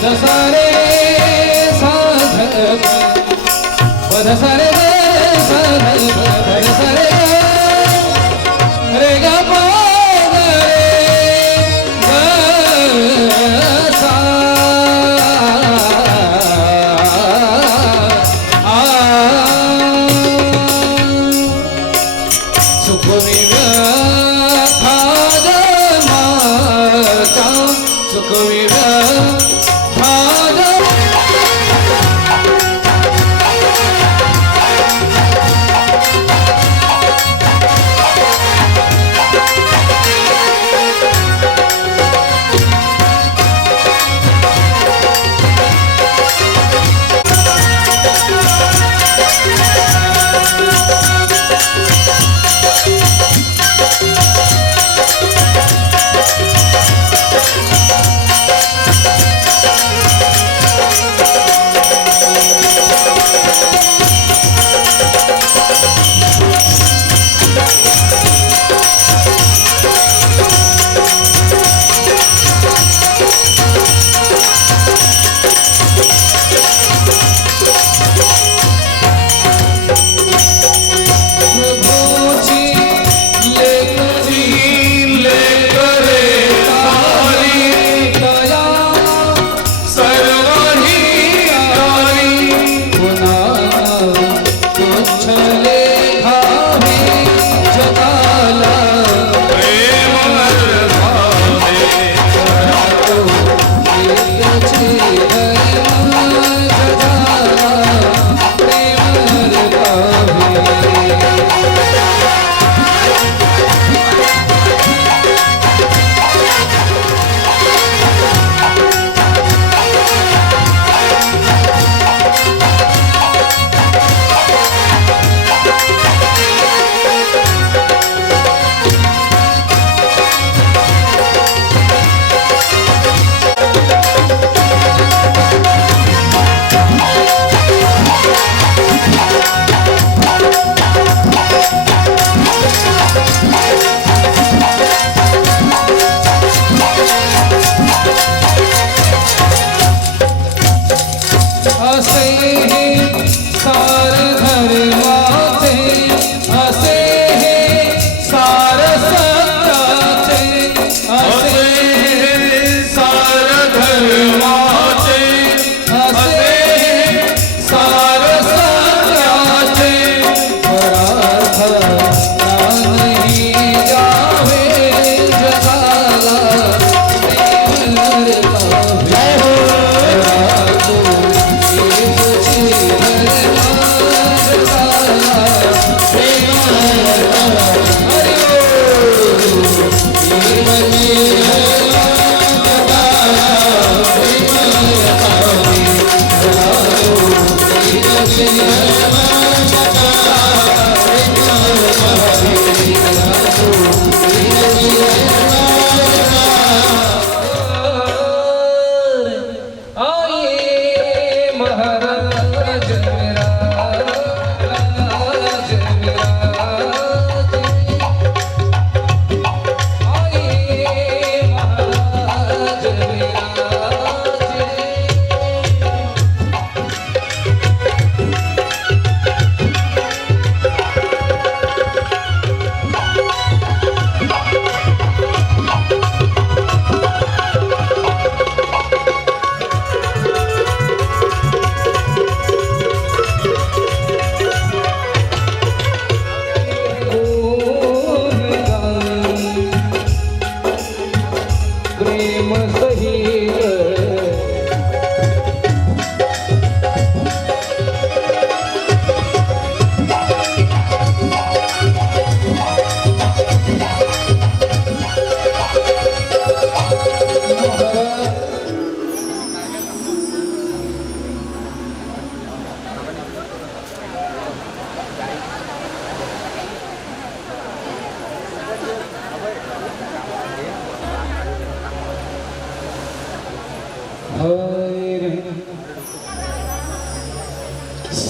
सारे साधक पद सारे साधक पद सारे रे गा पा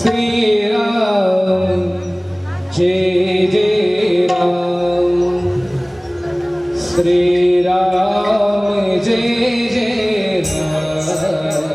श्री राम जय जय राम, श्री राम जय जय राम।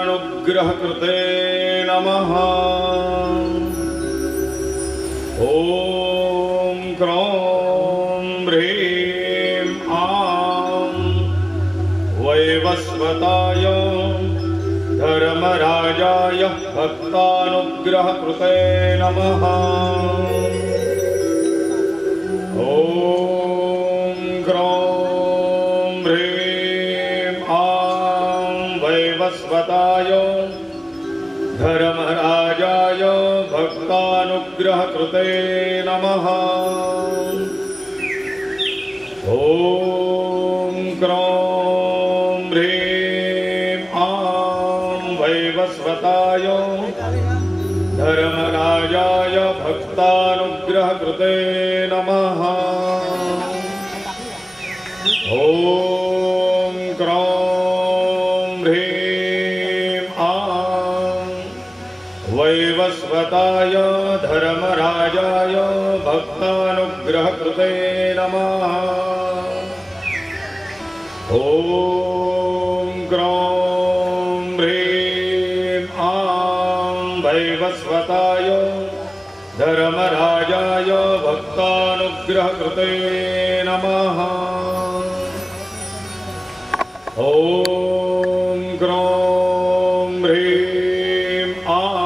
भक्तानुग्रहकृते नमः। ॐ क्रौं ह्रीं आं वैवस्वताय धर्मराजाय भक्तानुग्रहकृते नमः। ॐ क्रौं ह्रीं आं वैवस्वताय धर्मराजाय भक्तानुग्रहकृते नमः। ॐ क्रौं ह्रीं आं वैवस्वताय धर्मराजाय भक्तानुग्रहकृते नमः। ॐ क्रौं ह्रीं आं वैवस्वताय धर्मराजाय भक्तानुग्रहकृते नमः। ॐ क्रौं ह्रीं आं वैवस्वताय धर्मराजाय भक्तानुग्रहकृते नमः। ॐ क्रौं ह्रीं आं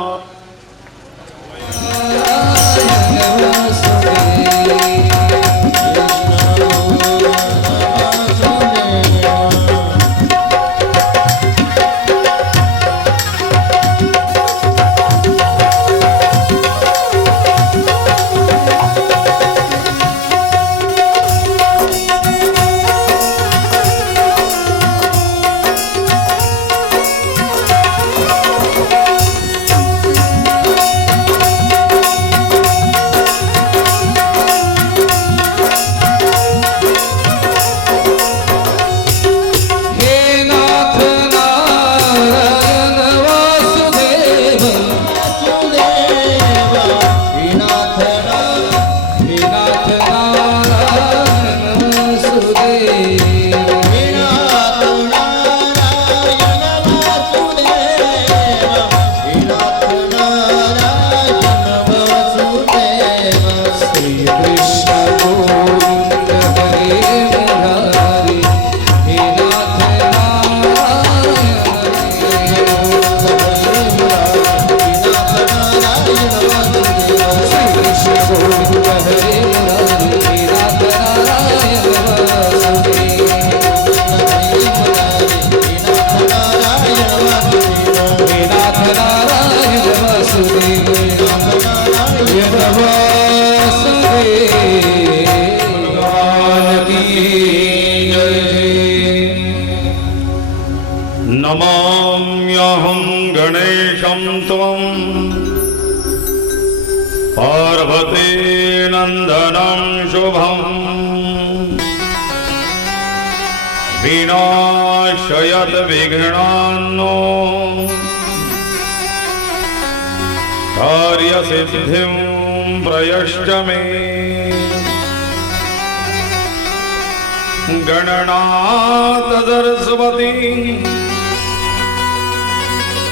नमाम्यहं गणेशं त्वं पार्वती नन्दनं शुभं विनाशयत विघ्नान्नो कार्यसिद्धिं प्रयश्च मे गणनाथ सरस्वती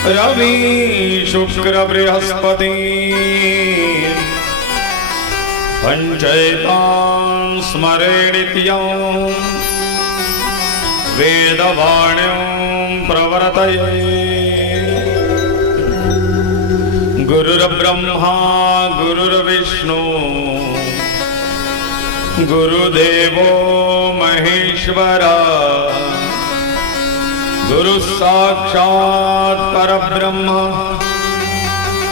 रवि शुक्र बृहस्पति पंचैतां स्मरे नित्यं वेदवाण्यं प्रवर्तये। गुरुर्ब्रह्मा गुरुर्विष्णु गुरुदेवो महेश्वरा गुरु साक्षात् परब्रह्म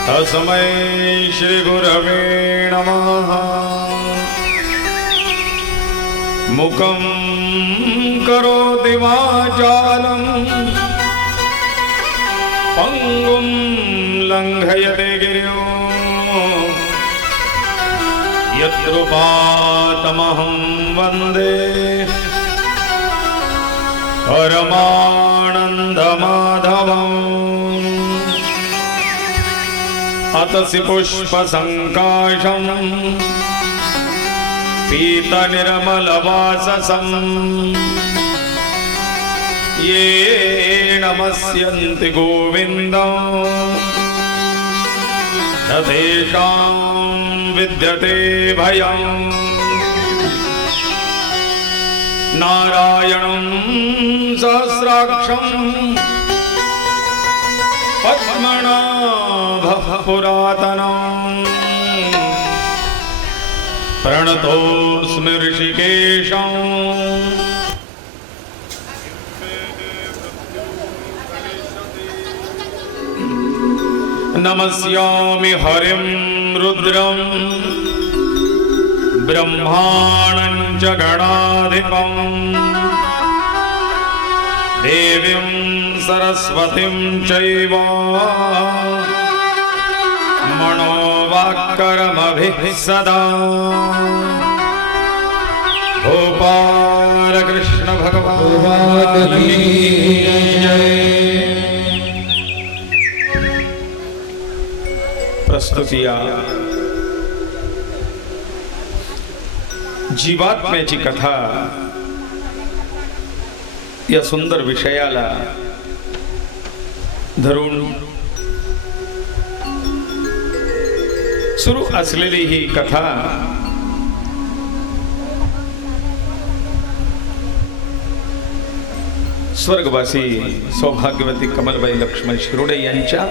तस्मै श्री गुरवे नमः। मुखं करोति वाचालं पङ्गुं लङ्घयते गिरिं यत्कृपातमहं वन्दे परमानन्दमाधवम् अतसि पुष्पसङ्काशम् पीतनिर्मलवाससम् ये नमस्यन्ति गोविन्दम् तेषां विद्यते भयम् नारायणं सहस्राक्षं पद्मनाभः पुरातनम् प्रणतोऽस्मि ऋषिकेशम् नमस्यामि हरिं रुद्रं ब्रह्माणं च गणाधिपं देवीं सरस्वतीं चैव मनोवाक्करमभिः सदा गोपाल कृष्ण भगवान की जय। प्रस्तुतिया जीवात्म्याची कथा या सुंदर विषयाला धरून सुरू असलेली ही कथा स्वर्गवासी सौभाग्यवती कमलबाई लक्ष्मण शिरोडे यांच्या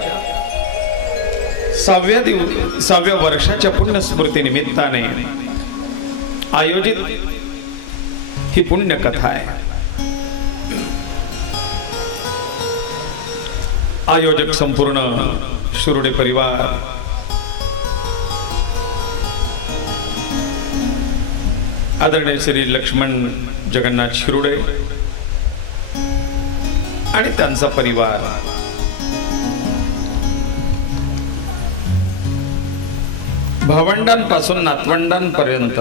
6व्या वर्षाच्या पुण्यस्मृती निमित्ताने आयोजित ही पुण्यकथा आहे। आयोजक संपूर्ण शिरोडे परिवार, आदरणीय श्री लक्ष्मण जगन्नाथ शिरोडे आणि त्यांचा परिवार, भावंडांपासून नातवंडांपर्यंत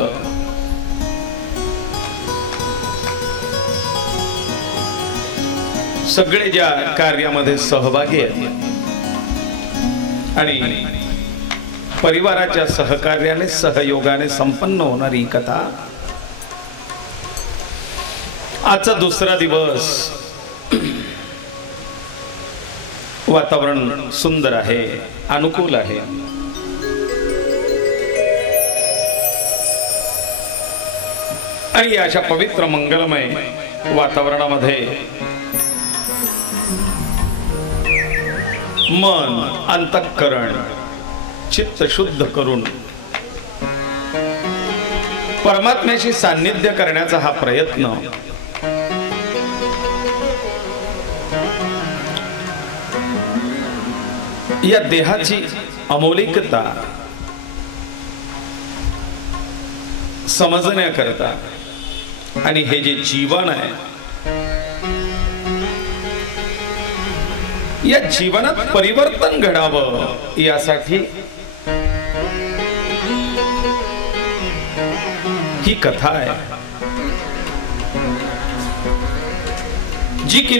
सगळे ज्या कार्यामध्ये सहभागी आहेत आणि परिवाराच्या सहकार्याने सहयोगाने संपन्न होणारी कथा, आजचा दुसरा दिवस, वातावरण सुंदर आहे, अनुकूल आहे। आणि अशा पवित्र मंगलमय वातावरणामध्ये मन, अंतःकरण, चित्त शुद्ध करून परमात्म्याशी सान्निध्य करण्याचा हा प्रयत्न या देहाची अमौलिकता समजण्याकरता आणि हे जे जीवन आहे या जीवनात परिवर्तन घडावं यासाठी ही कथा आहे, जी की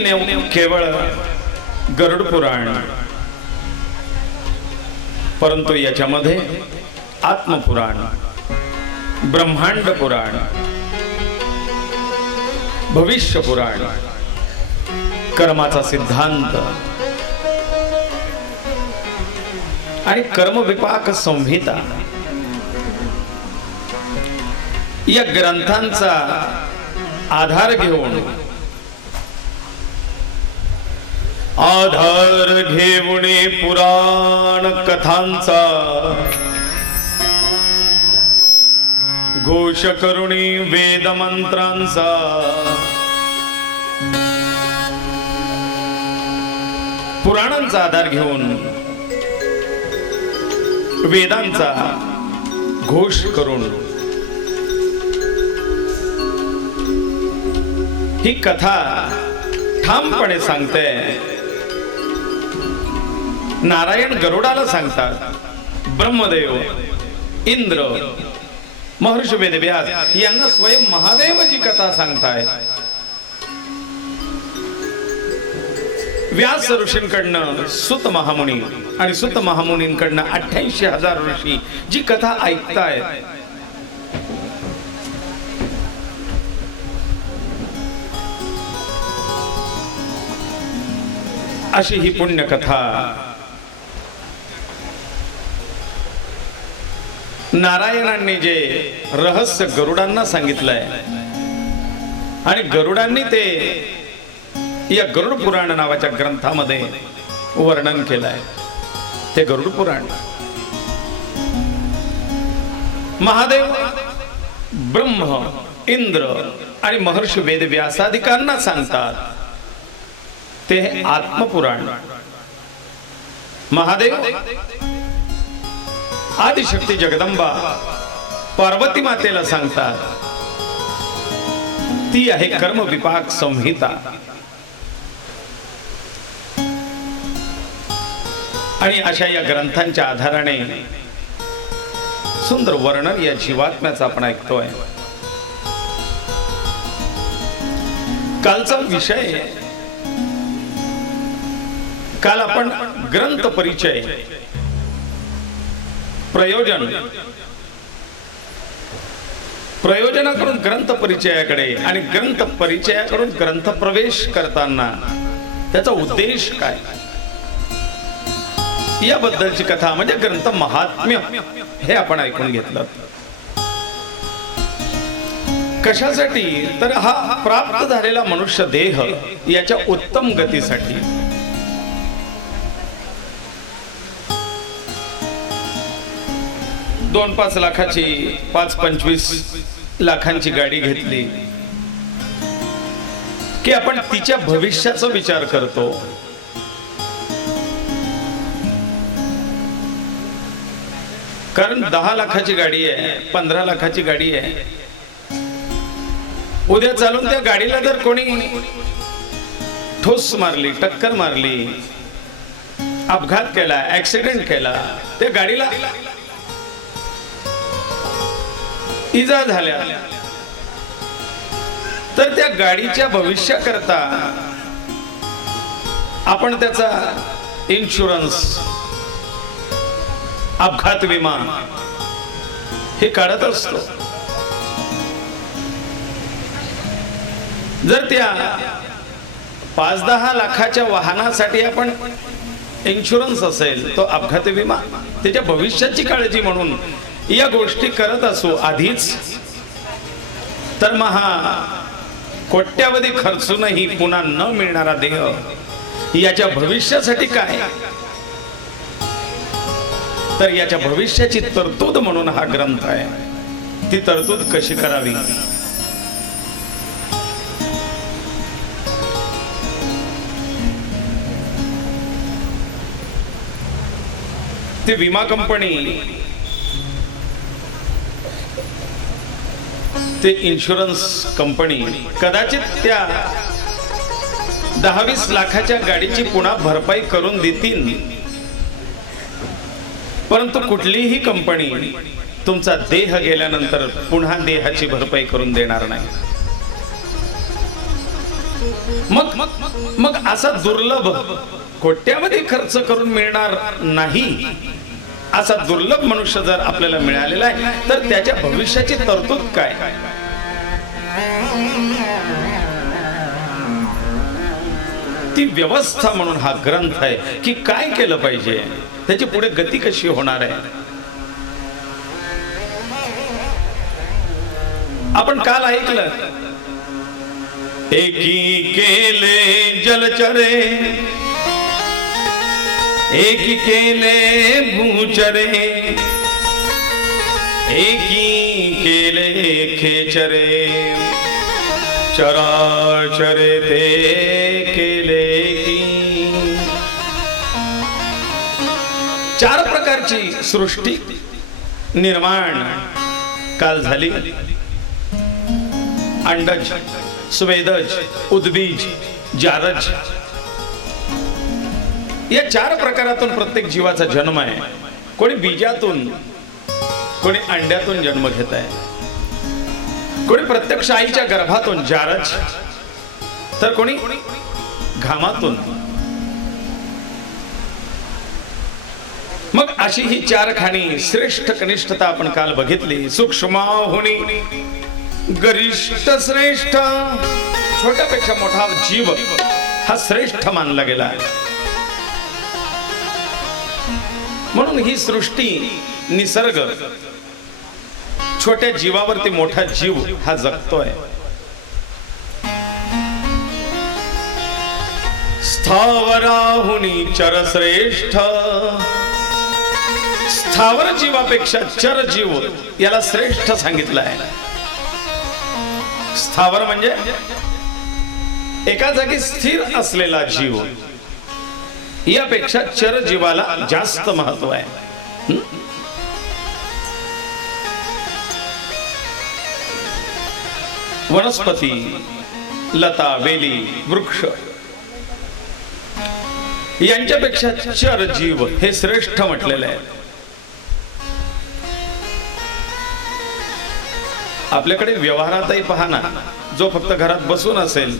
केवळ गरुड पुराण, परंतु याच्यामध्ये आत्मपुराण, ब्रह्मांड पुराण, भविष्य पुराण, कर्माचा सिद्धांत आणि कर्मविपाक संहिता या ग्रंथांचा आधार घेऊन पुराण कथांचा घोष करुणी वेद मंत्रांचा पुराणांचा आधार घेऊन वेदांचा घोष करून ही कथा ठामपणे सांगते। नारायण गरुडाला सांगतात, ब्रह्मदेव, इंद्र महर्षी वेदव्यास यांना स्वयं महादेवाची कथा सांगताय. व्यास ऋषींकडनं सुत महामुनी आणि सुत महामुनींकडनं 88,000 ऋषी जी कथा ऐकतायत. अशी ही पुण्यकथा नारायणांनी जे रहस्य गरुडांना सांगितलंय आणि गरुडांनी ते या गरुड पुराण नावाच्या ग्रंथामध्ये वर्णन केलंय. ते गरुड पुराण महादेव, ब्रह्म, इंद्र आणि महर्षी वेदव्यासादिकांना सांगतात. ते आत्मपुराण. महादेव आदिशक्ती जगदंबा पार्वती मातेला सांगतात. ती आहे कर्म विपाक संहिता. आणि अशा या ग्रंथांच्या आधाराने सुंदर वर्णन या जीवात्म्याचं आपण ऐकतोय. कालचा विषय, काल आपण ग्रंथ परिचय, प्रयोजनाकडून ग्रंथ परिचयाकडे आणि ग्रंथ परिचयाकडून ग्रंथ प्रवेश करताना त्याचा उद्देश काय याबद्दलची कथा म्हणजे ग्रंथ महात्म्य हे आपण ऐकून घेतलं. कशासाठी तर हा प्राप्त झालेला मनुष्य देह याच्या उत्तम गतीसाठी. 2-5 लाखाची 5-25 लाखांची गाडी घेतली की आपण तिच्या भविष्याचा विचार करतो. कारण 10 लाखाची गाडी आहे, 15 लाखाची गाडी आहे. उद्या चालून त्या गाडीला जर कोणी ठोस मारली, टक्कर मारली, अपघात केला, ऍक्सिडेंट केला, त्या गाडीला इजा झाल्या तर त्या गाडीच्या भविष्याकरता आपण त्याचा इन्शुरन्स, अपघात विमा हे काढत असतो. जर त्या 5-10 लाखाच्या वाहनासाठी आपण इन्शुरन्स असेल, तो अपघात विमा, त्याच्या भविष्याची काळजी म्हणून या गोष्टी करत असो आधीच, तर मग हा कोट्यावधी खर्चूनही पुन्हा न मिळणारा देह याच्या भविष्यासाठी काय, तर याच्या भविष्याची तरतूद म्हणून हा ग्रंथ आहे. ती तरतूद कशी करावी ती विमा कंपनी, ते इन्शुरन्स कंपनी कदाचित त्या 10-20 लाखाच्या गाडीची पुन्हा भरपाई करून देतील, परंतु कुठलीही कंपनी तुमचा देह गेल्यानंतर पुन्हा देहाची भरपाई करून देणार नाही. मग असा दुर्लभ, कोट्यावधी खर्च करून मिळणार नाही असा दुर्लभ मनुष्य जर आपल्याला मिळालेला आहे, तर त्याच्या भविष्याची तरतूद काय, ती व्यवस्था म्हणून हा ग्रंथ आहे की काय केलं पाहिजे, त्याची पुढे गती कशी होणार आहे. आपण काल ऐकलं, एकी केले जलचरे, एकी केले भूचरे, एकी केले खेचरे, चराचरे ते केले की. 4 प्रकारची सृष्टी निर्माण काल झाली. अंडज, स्वेदज, उद्बीज, जारज, या 4 प्रकारातून प्रत्येक जीवाचा जन्म आहे. कोणी बीजातून कोणी अंड्यातून जन्म घेत आहे, कोणी प्रत्यक्ष आईच्या गर्भातून जारच, तर कोणी घामातून. मग अशी ही चार खाणी श्रेष्ठ कनिष्ठता आपण काल बघितली. सूक्ष्माहुनी गरिष्ठ श्रेष्ठ, छोट्यापेक्षा मोठा जीव हा श्रेष्ठ मानला गेला. म्हणून ही सृष्टी निसर्ग छोट्या जीवावरती मोठा जीव हा जगतोय. स्थावराहुनी चरश्रेष्ठ, स्थावर जीवापेक्षा चर जीव याला श्रेष्ठ सांगितलं आहे. स्थावर म्हणजे एका जागी स्थिर असलेला जीव, यापेक्षा चर जीवाला जास्त महत्व आहे. वनस्पती, लता, वेली, वृक्ष यांच्यापेक्षा चर जीव हे श्रेष्ठ म्हटलेले आहे. आपल्याकडे व्यवहारातही पहा ना, जो फक्त घरात बसून असेल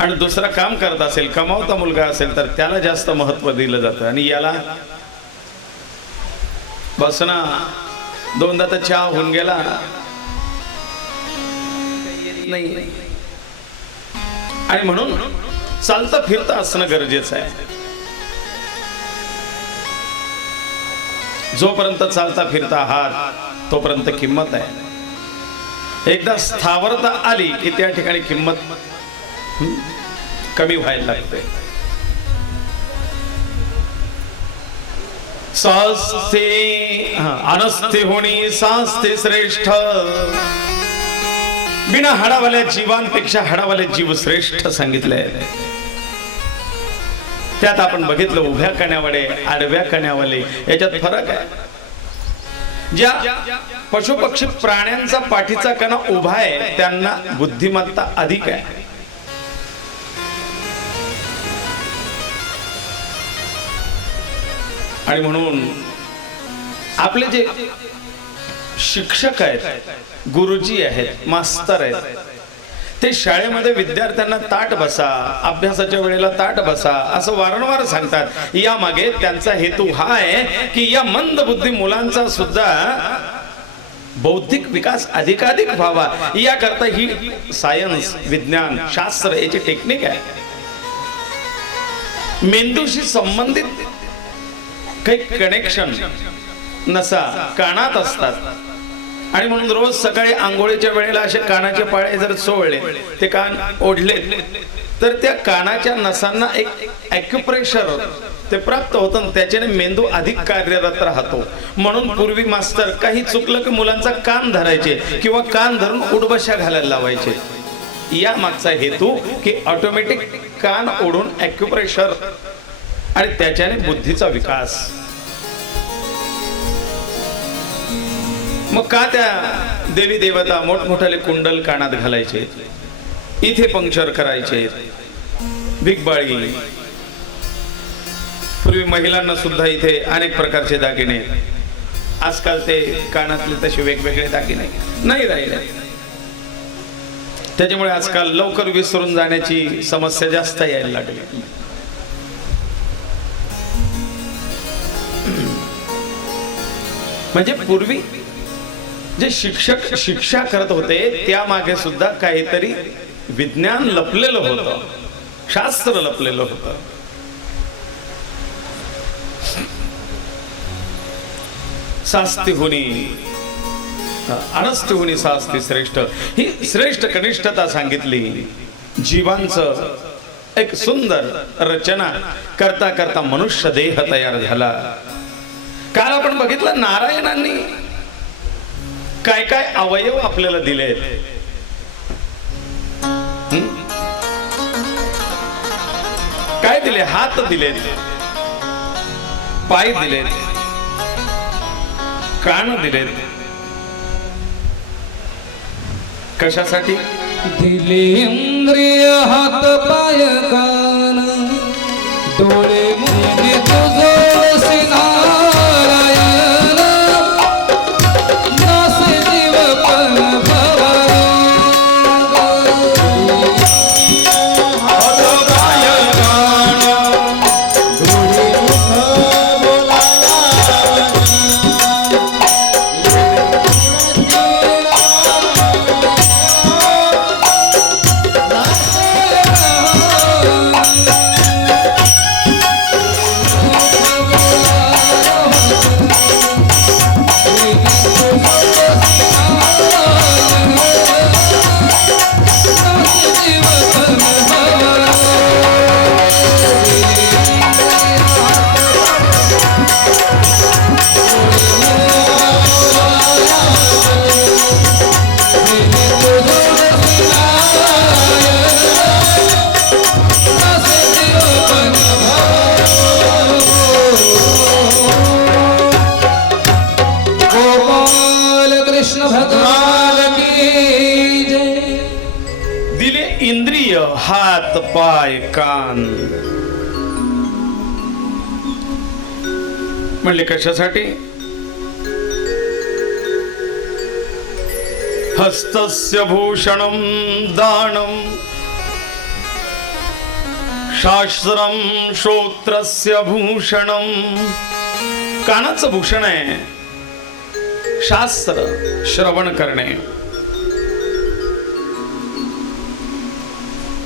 आणि दुसरा काम करत असेल, कमावता मुलगा असेल, तर त्याला जास्त महत्व दिलं जातं. आणि याला बसना, दोनदा तर चहा होऊन गेला नाही. आणि म्हणून चालता फिरता असणं गरजेचं आहे. जोपर्यंत चालता फिरता आहात तोपर्यंत किंमत आहे. एकदा स्थावरता आली की त्या ठिकाणी किंमत कमी व्हायला लागते. सास्ते अनस्ते होणी सास्ते श्रेष्ठ, बिना हाडावाल्या जीवांपेक्षा हाडावाले जीव श्रेष्ठ सांगितले. त्यात आपण बघितलं उभ्या कण्यावाले, आडव्या कण्यावाले याच्यात फरक आहे. ज्या पशु पक्षी प्राण्यांचा पाठीचा कणा उभा आहे त्यांना बुद्धिमत्ता अधिक आहे. आणि म्हणून आपले जे शिक्षक आहेत, गुरुजी आहेत, मास्तर आहेत, ते शाळेमध्ये विद्यार्थ्यांना ताट बसा, अभ्यासाच्या वेळेला ताट बसा असं वारंवार सांगतात. या मागे त्यांचा हेतू हा आहे की या मंद बुद्धी मुलांचा सुद्धा बौद्धिक विकास अधिकाधिक व्हावा. याकरता ही सायन्स, विज्ञान, शास्त्र याची टेक्निक आहे. मेंदूशी संबंधित काही कनेक्शन नसा कानात असतात. आणि म्हणून रोज सकाळी आंघोळीच्या वेळेला असे कानाचे पाळे जर चोळले, ते कान ओढले, तर त्या कानाच्या नसांना एक ॲक्युप्रेशर ते प्राप्त होतं. त्याच्याने मेंदू अधिक कार्यरत राहतो. म्हणून पूर्वी मास्तर काही चुकलं की मुलांचा कान धरायचे किंवा कान धरून उठबशा घालायला लावायचे. या मागचा हेतू की ऑटोमॅटिक कान ओढून ॲक्युप्रेशर आणि त्याच्याने बुद्धीचा विकास. मग का त्या देवी देवता मोठमोठाले कुंडल कानात घालायचे, इथे पंक्चर करायचे, भिगबाळी. पूर्वी महिलांना सुद्धा इथे अनेक प्रकारचे दागिने. आजकाल ते कानातले तसे वेगवेगळे दागिने नाही राहिले. त्याच्यामुळे आजकाल लवकर विसरून जाण्याची समस्या जास्त यायला लागली. म्हणजे पूर्वी जे शिक्षक शिक्षा करत होते त्या मागे सुद्धा काहीतरी विज्ञान लपलेलं होतं, शास्त्र लपलेलं होतं. शास्ती होणी अनस्ती होणी शास्ती श्रेष्ठ, ही श्रेष्ठ कनिष्ठता सांगितली. जीवांचं एक सुंदर रचना करता करता मनुष्य देह तयार झाला. काल आपण बघितलं नारायणांनी काय काय अवयव आपल्याला दिलेत. काय दिले? हात दिलेत, पाय दिलेत, कान दिलेत. कशासाठी दिले? इंद्रिय हात पाय कान, डोळे मुझे तुझो नारायण. हात पाय कान. म्हणले कशासाठी? हस्तस्य भूषणं दानं शास्त्रं श्रोत्रस्य भूषणं. कानाचं भूषण आहे शास्त्र श्रवण करणे.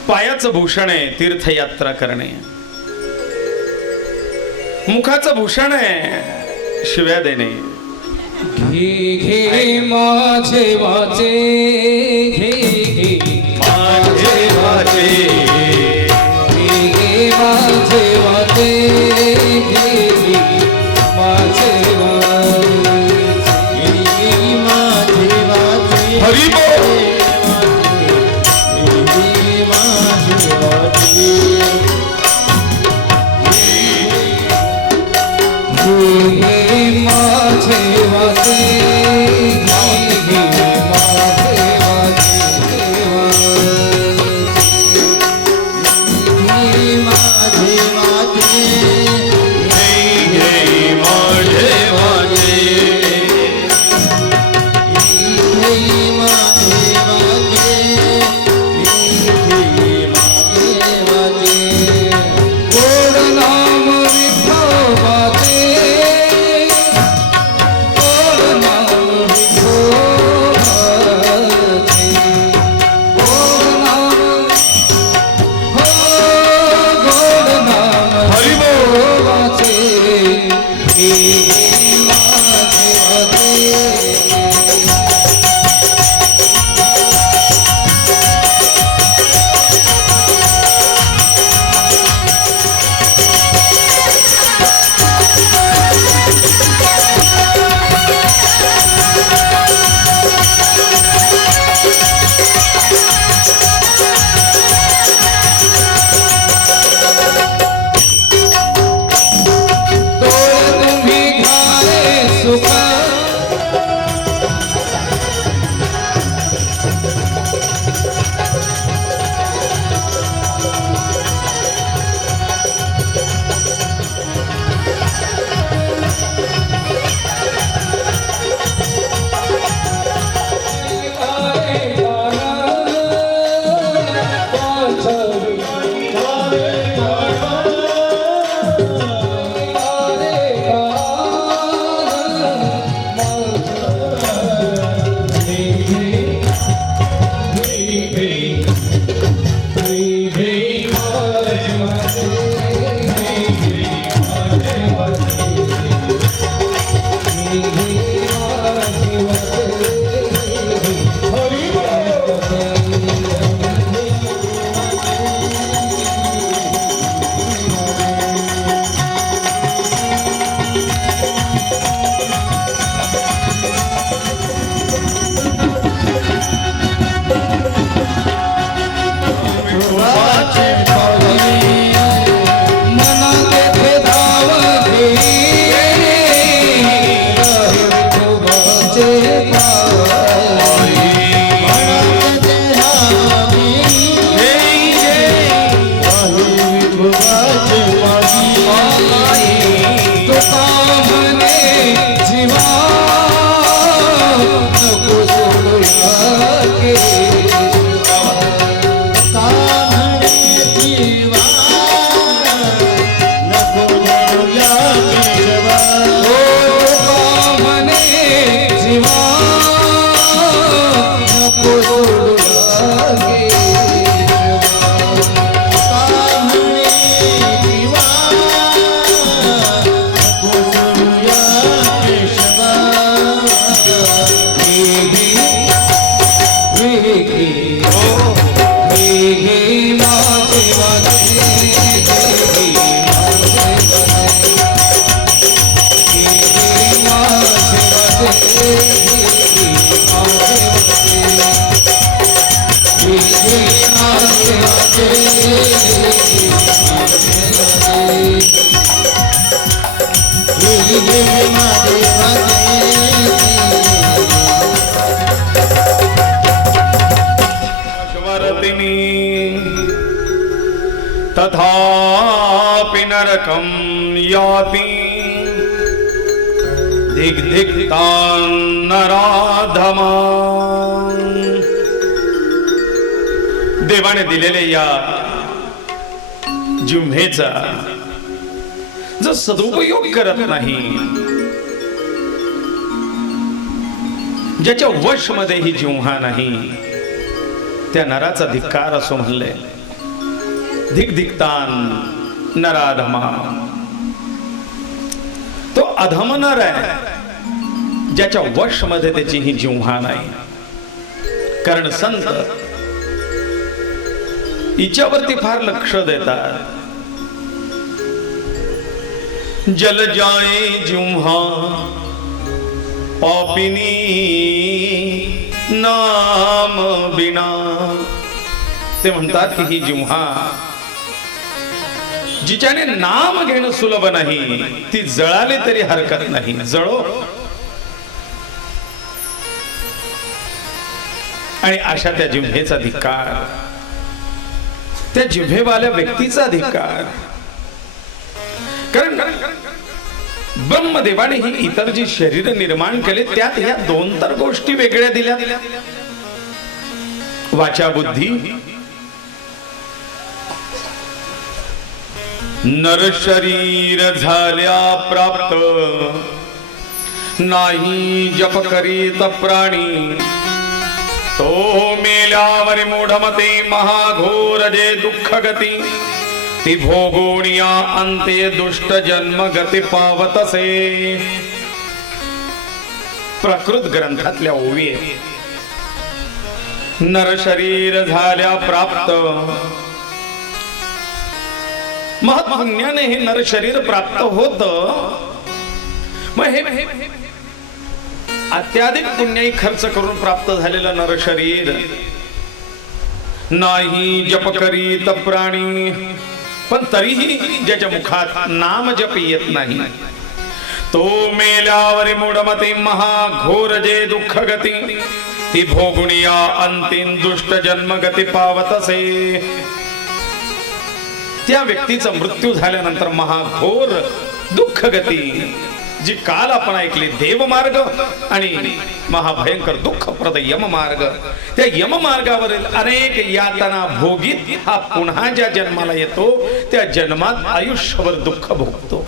पायाचं भूषण आहे तीर्थयात्रा करणे. मुखाचं भूषण आहे शिव्या देणे. घे घे माझे वाचे, घे घे माझे वाचे, घे घे माझे वाचे, घे घे माझे वाचे. हरी बोल. शिवरतिनी तथापि नरकं याति दिग्धिक्तान् नराधमान्. देवाने दिलेल्या या जिव्हेचा जो सदुपयोग करत नाही, ज्याच्या वश मध्ये ही जिव्हा नाही, त्या नराचा धिक्कार असो म्हणले. धिक्तान नराधमा. तो अधम नर आहे ज्याच्या वश मध्ये त्याची ही जिव्हा नाही. कारण संत हिच्यावरती फार लक्ष देतात. जल जाए जिव्हा पापिनी नाम बिना. ते म्हणतात की ही जिव्हा जिच्याने नाम घेणं सुलभ नाही, ती जळाली तरी हरकत नाही. जळो. आणि अशा त्या जिव्हेचा धिक्कार, त्या जिव्हेवाल्या व्यक्तीचा धिक्कार. कारण ब्रह्मदेवाने ही इतर जी शरीर निर्माण केले त्यात ह्या दोन तर गोष्टी वेगळ्या दिल्या. वाचा बुद्धी. नर शरीर झाल्या प्राप्त, नाही जप करीत प्राणी. तो मेल्यावरी मूढमते महाघोर जे दुःख गती. ती भोगोनिया अंते दुष्ट जन्म गती पावतसे. प्राकृत ग्रंथातल्या ओवी. नर शरीर झाल्या प्राप्त. महत्पुण्याने हे नर शरीर प्राप्त होत. मग हे अत्याधिक पुण्याई खर्च करून प्राप्त झालेलं नर शरीर. नाही जप करीत प्राणी. पण तरीही ज्याच्या मुखात नाम जप येत नाही, तो मेल्यावरी मूढमती महाघोर जे दुःख गती. ती भोगुनिया अंतिम दुष्ट जन्म गती पावतसे. त्या व्यक्तीचा मृत्यू झाल्यानंतर महाघोर दुःख गती, जी काल आपण ऐकली, देवमार्ग आणि महाभयंकर दुःखप्रद यममार्ग. त्या यममार्गावरील अनेक यातना भोगीत हा पुन्हा ज्या जन्माला येतो, त्या जन्मात आयुष्यभर दुःख भोगतो.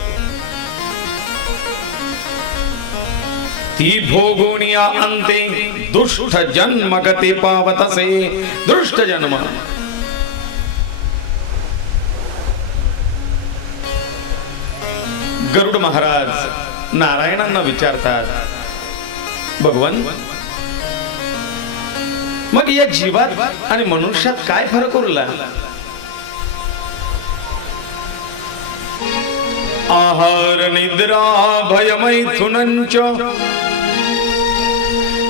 ती भोगोनिया अंते दुष्ट जन्म गती पावतसे. दृष्ट जन्म. गरुड महाराज नारायणांना विचारतात, भगवान, मग या जीवात आणि मनुष्यात काय फरक उरला? आहार निद्रा भयमैथुनंच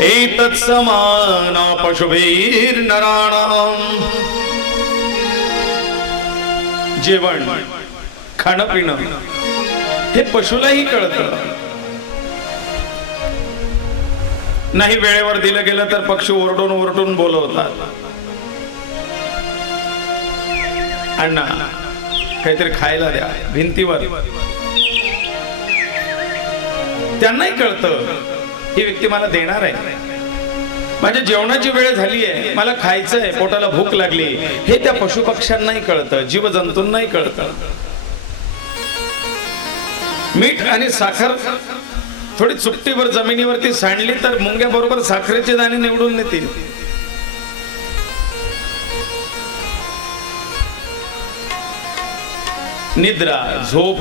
एतत् समाना पशुभिर्नराणाम्. जेवण, खाणं पिणं हे पशुलाही कळतं. नाही वेळेवर दिलं गेलं तर पक्षी ओरडून ओरडून बोलवतात, अण्णा काहीतरी खायला द्या. भिंतीवर त्यांनाही कळतं ही व्यक्ती मला देणार आहे, माझ्या जेवणाची वेळ झाली आहे, मला खायचं आहे, पोटाला भूक लागली. हे त्या पशुपक्ष्यांनाही कळतं, जीवजंतूंनाही कळतं. मीठ आणि साखर थोडी चुट्टीवर जमिनीवरती सांडली तर मुंग्या बरोबर साखरेचे दाणे निवडून नेतील. निद्रा, झोप.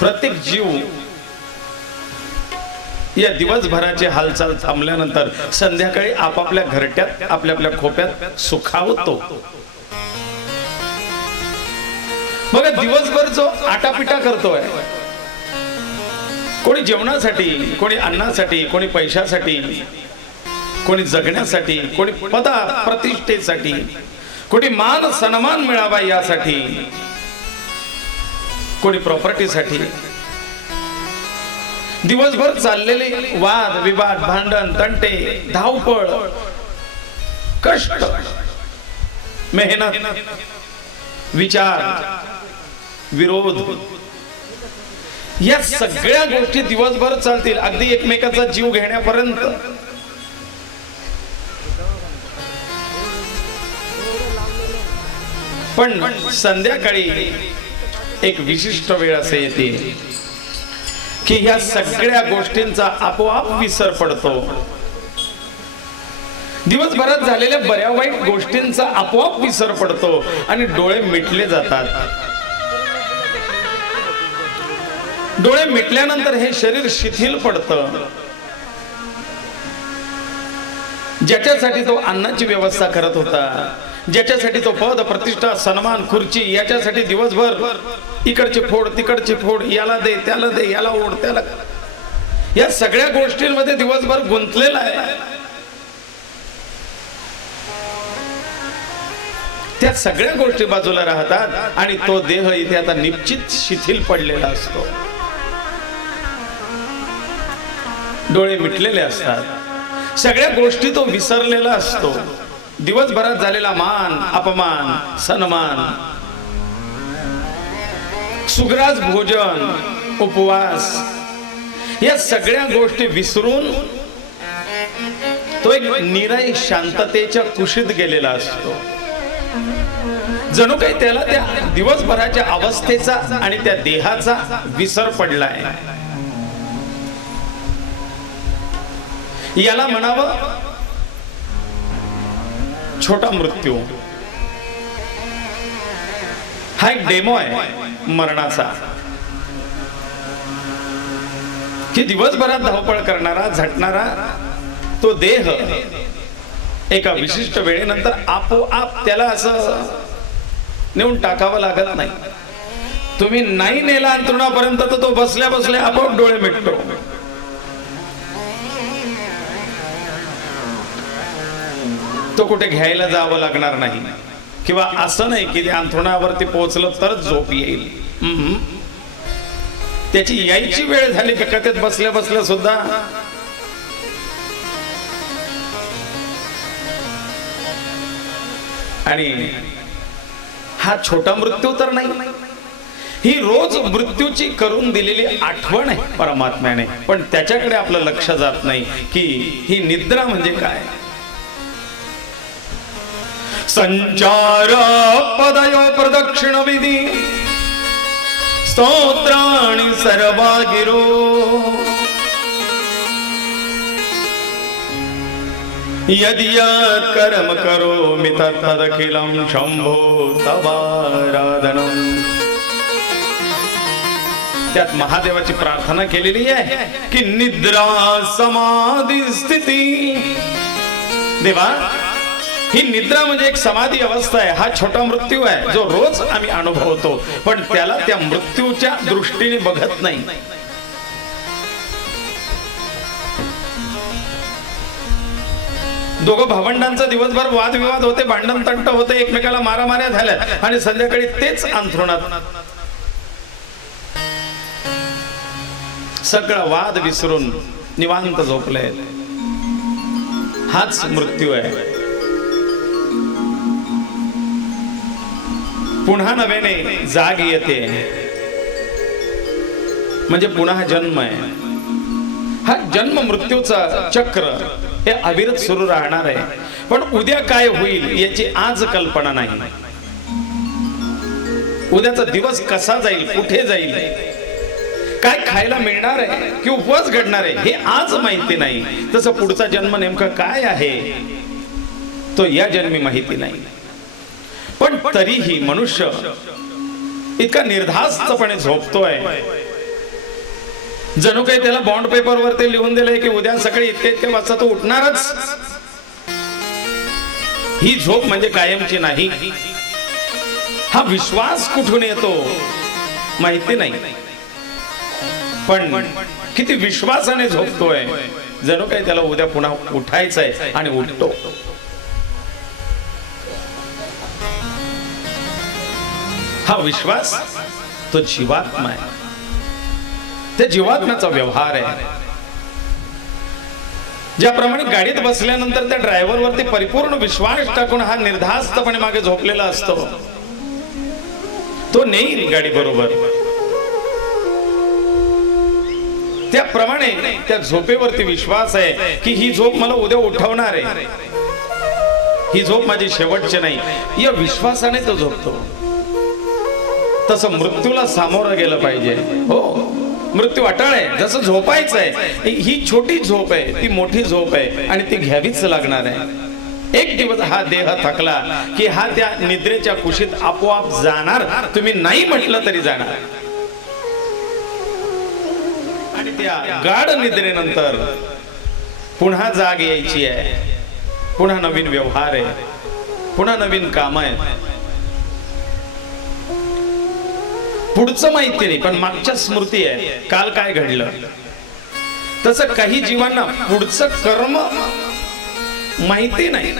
प्रत्येक जीव या दिवसभराची हालचाल थांबल्यानंतर संध्याकाळी आपापल्या घरट्यात आपल्या आपल्या खोप्यात सुखावतो. बघा, दिवसभर जो आटापिटा करतोय, कोणी जेवणासाठी, कोणी अन्नासाठी, कोणी पैशासाठी, कोणी जगण्यासाठी, कोणी पदा प्रतिष्ठेसाठी, कोणी मान सन्मान मिळावा यासाठी, कोणी प्रॉपर्टीसाठी. दिवसभर चाललेले वाद विवाद, भांडण, तंटे, धावपळ, कष्ट, मेहनत, विचार, विरोध, या सगळ्या गोष्टी दिवसभर चालतील, अगदी एकमेकाचा जीव घेण्यापर्यंत. पण संध्याकाळी एक विशिष्ट वेळ असे येते की ह्या सगळ्या गोष्टींचा आपोआप विसर पडतो. दिवसभरात झालेल्या बऱ्या वाईट गोष्टींचा आपोआप विसर पडतो आणि डोळे मिटले जातात. डोळे मिटल्यानंतर हे शरीर शिथिल पडतं. ज्याच्यासाठी तो अन्नाची व्यवस्था करत होता, ज्याच्यासाठी तो पद, प्रतिष्ठा, सन्मान, खुर्ची, याच्यासाठी दिवसभर इकडचे फोड तिकडचे फोड, याला दे त्याला दे, याला ओढ त्याला, या सगळ्या गोष्टींमध्ये दिवसभर गुंतलेला आहे. त्या सगळ्या गोष्टी बाजूला राहतात आणि तो देह इथे आता निश्चित शिथिल पडलेला असतो. डोळे मिटलेले असतात, सगळ्या गोष्टी तो विसरलेला असतो. दिवसभरात झालेला मान, अपमान, सन्मान, सुग्रास भोजन, उपवास, या सगळ्या गोष्टी विसरून तो एक निराई शांततेच्या कुशीत गेलेला असतो. जणू काही त्याला त्या दिवसभराच्या अवस्थेचा आणि त्या देहाचा विसर पडलाय. याला म्हणावं छोटा मृत्यू. हा एक डेमो आहे मरणाचा, की दिवसभरात धावपळ करणारा, झटणारा तो देह एका विशिष्ट वेळेनंतर आपोआप त्याला असं नेऊन टाकावं लागत नाही. तुम्ही नाही नेला अंतरुणापर्यंत तर तो बसल्या बसल्या आपोआप डोळे मिटतो. तो कुठे घ्यायला जावं लागणार नाही, किंवा असं नाही की त्या अंथरुणावरती पोहोचलं तरच झोप येईल. त्याची यायची वेळ झाली की कथेत बसल्या बसल्या सुद्धा आणि हा छोटा मृत्यू तर नाही, ही रोज मृत्यूची करून दिलेली आठवण आहे परमात्म्याने. पण त्याच्याकडे आपलं लक्ष जात नाही की ही निद्रा म्हणजे काय. संचार पदयो प्रदक्षिण विधी स्तोत्राणि सर्वा गिरो यदि यत् कर्म करोमि तदखिलं शंभो तवाराधनम्. त्यात महादेवाची प्रार्थना केलेली आहे की निद्रा समाधी स्थिती. देवा, ही निद्रा म्हणजे एक समाधी अवस्था आहे. हा छोटा मृत्यू आहे जो रोज आम्ही अनुभवतो, पण त्याला त्या मृत्यूच्या दृष्टीने बघत नाही. दोघं भावंडांचा दिवसभर वादविवाद होते, भांडण तंट होते, एकमेकाला मारामाऱ्या झाल्या आणि संध्याकाळी तेच अंथरुणात सगळा वाद विसरून निवांत झोपले. हाच मृत्यू आहे. पुन्हा नव्याने जाग येते म्हणजे पुन्हा जन्म आहे. हा जन्म मृत्यूचा चक्र हे अविरत सुरू राहणार आहे. पण उद्या काय होईल याची आज कल्पना नाही. उद्याचा दिवस कसा जाईल, कुठे जाईल, काय खायला मिळणार आहे की उपवास घडणार आहे हे आज माहिती नाही. तसं पुढचा जन्म नेमका काय आहे तो या जन्मी माहिती नाही. पण तरीही मनुष्य इतका निर्धास्तपणे झोपतोय जणू काही त्याला बॉन्ड पेपर वर ते लिहून दिलंय की उद्या सकाळी इतके वाजता तो उठणारच. ही झोप म्हणजे कायमची नाही. हा विश्वास कुठून येतो माहिती नाही, पण किती विश्वासाने झोपतोय जणू काही त्याला उद्या पुन्हा उठायचंय आणि उठतो. हा विश्वास तो जीवात्मा आहे. त्या जीवात्म्याचा व्यवहार आहे. ज्याप्रमाणे गाडीत बसल्यानंतर त्या ड्रायव्हरवरती परिपूर्ण विश्वास टाकून हा निर्धास्तपणे मागे झोपलेला असतो, तो नेईल गाडी बरोबर, त्याप्रमाणे त्या झोपेवरती विश्वास आहे की ही झोप मला उद्या उठवणार आहे, ही झोप माझी शेवटची नाही, या विश्वासाने तो झोपतो. तसं मृत्यूला सामोरं गेलं पाहिजे. हो, मृत्यू अटळ आहे, जसं झोपायचं आहे, ही छोटी झोप आहे, ती मोठी झोप आहे आणि ती घ्यावीच लागणार आहे. एक दिवस हा देह थकला की हा त्या निद्रेच्या कुशीत आपोआप जाणार, तुम्ही नाही म्हटलं तरी जाणार. आणि त्या गाढ निद्रेनंतर पुन्हा जाग यायची आहे, पुन्हा नवीन व्यवहार आहे, पुन्हा नवीन काम आहे. पुढचं माहिती नाही, पण मागच्या स्मृती आहे, काल काय घडलं. तसं काही जीवांना पुढचं कर्म माहिती नाही,